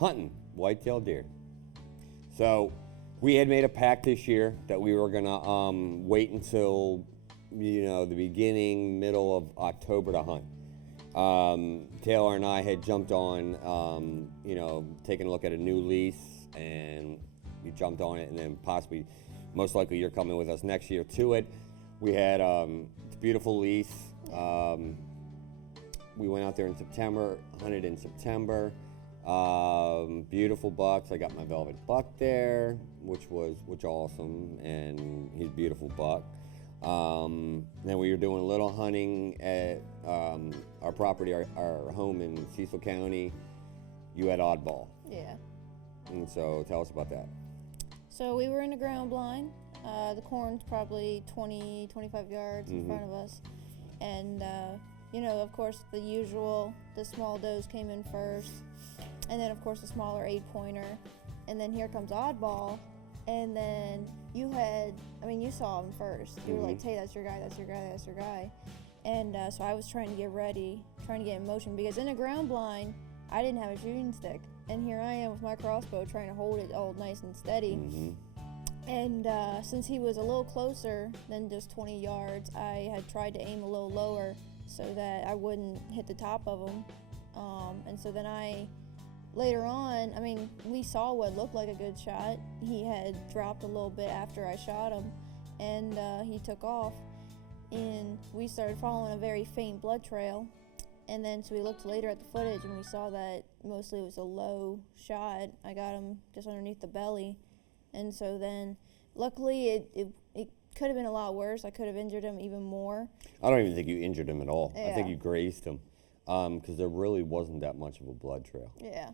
hunting white-tailed deer. So we had made a pact this year that we were gonna wait until the beginning, middle of October to hunt. Taylor and I had jumped on, taking a look at a new lease, and we jumped on it, and then possibly, most likely, you're coming with us next year to it. We had a beautiful lease. We went out there in September, hunted in September. Beautiful bucks. I got my velvet buck there, which awesome, and he's a beautiful buck. Then we were doing a little hunting at our property, our home in Cecil County. You had oddball. Yeah. And so tell us about that. So we were in a ground blind. The corn's probably 20, 25 yards in front of us. And, of course, the usual, the small does came in first. And then, of course, the smaller 8-pointer. And then here comes oddball. And then you saw him first. You were like, hey, that's your guy, that's your guy, that's your guy. And so I was trying to get ready, trying to get in motion, because in a ground blind, I didn't have a shooting stick. And here I am with my crossbow trying to hold it all nice and steady. And since he was a little closer than just 20 yards, I had tried to aim a little lower so that I wouldn't hit the top of him. And so then later on, we saw what looked like a good shot. He had dropped a little bit after I shot him, and he took off. And we started following a very faint blood trail. And then so we looked later at the footage, and we saw that mostly it was a low shot. I got him just underneath the belly. And so then, luckily, it could have been a lot worse. I could have injured him even more. I don't even think you injured him at all. Yeah. I think you grazed him, because there really wasn't that much of a blood trail. Yeah.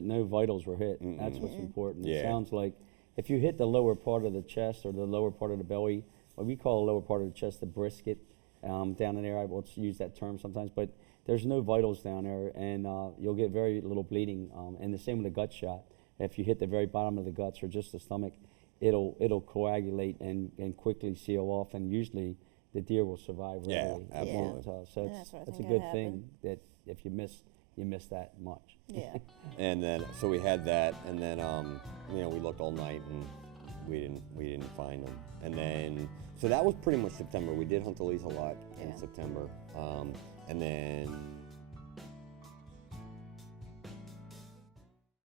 No vitals were hit. That's what's important. Yeah. It sounds like if you hit the lower part of the chest or the lower part of the belly, what we call the lower part of the chest, the brisket, down in there, I will use that term sometimes, but there's no vitals down there, and you'll get very little bleeding. And the same with a gut shot. If you hit the very bottom of the guts or just the stomach, it'll coagulate and quickly seal off, and usually the deer will survive readily. Yeah, absolutely. So it's a good thing that if you miss that much. Yeah. And then so we had that, and then we looked all night and we didn't find them. And then so that was pretty much September. We did hunt the lease a lot in September, and then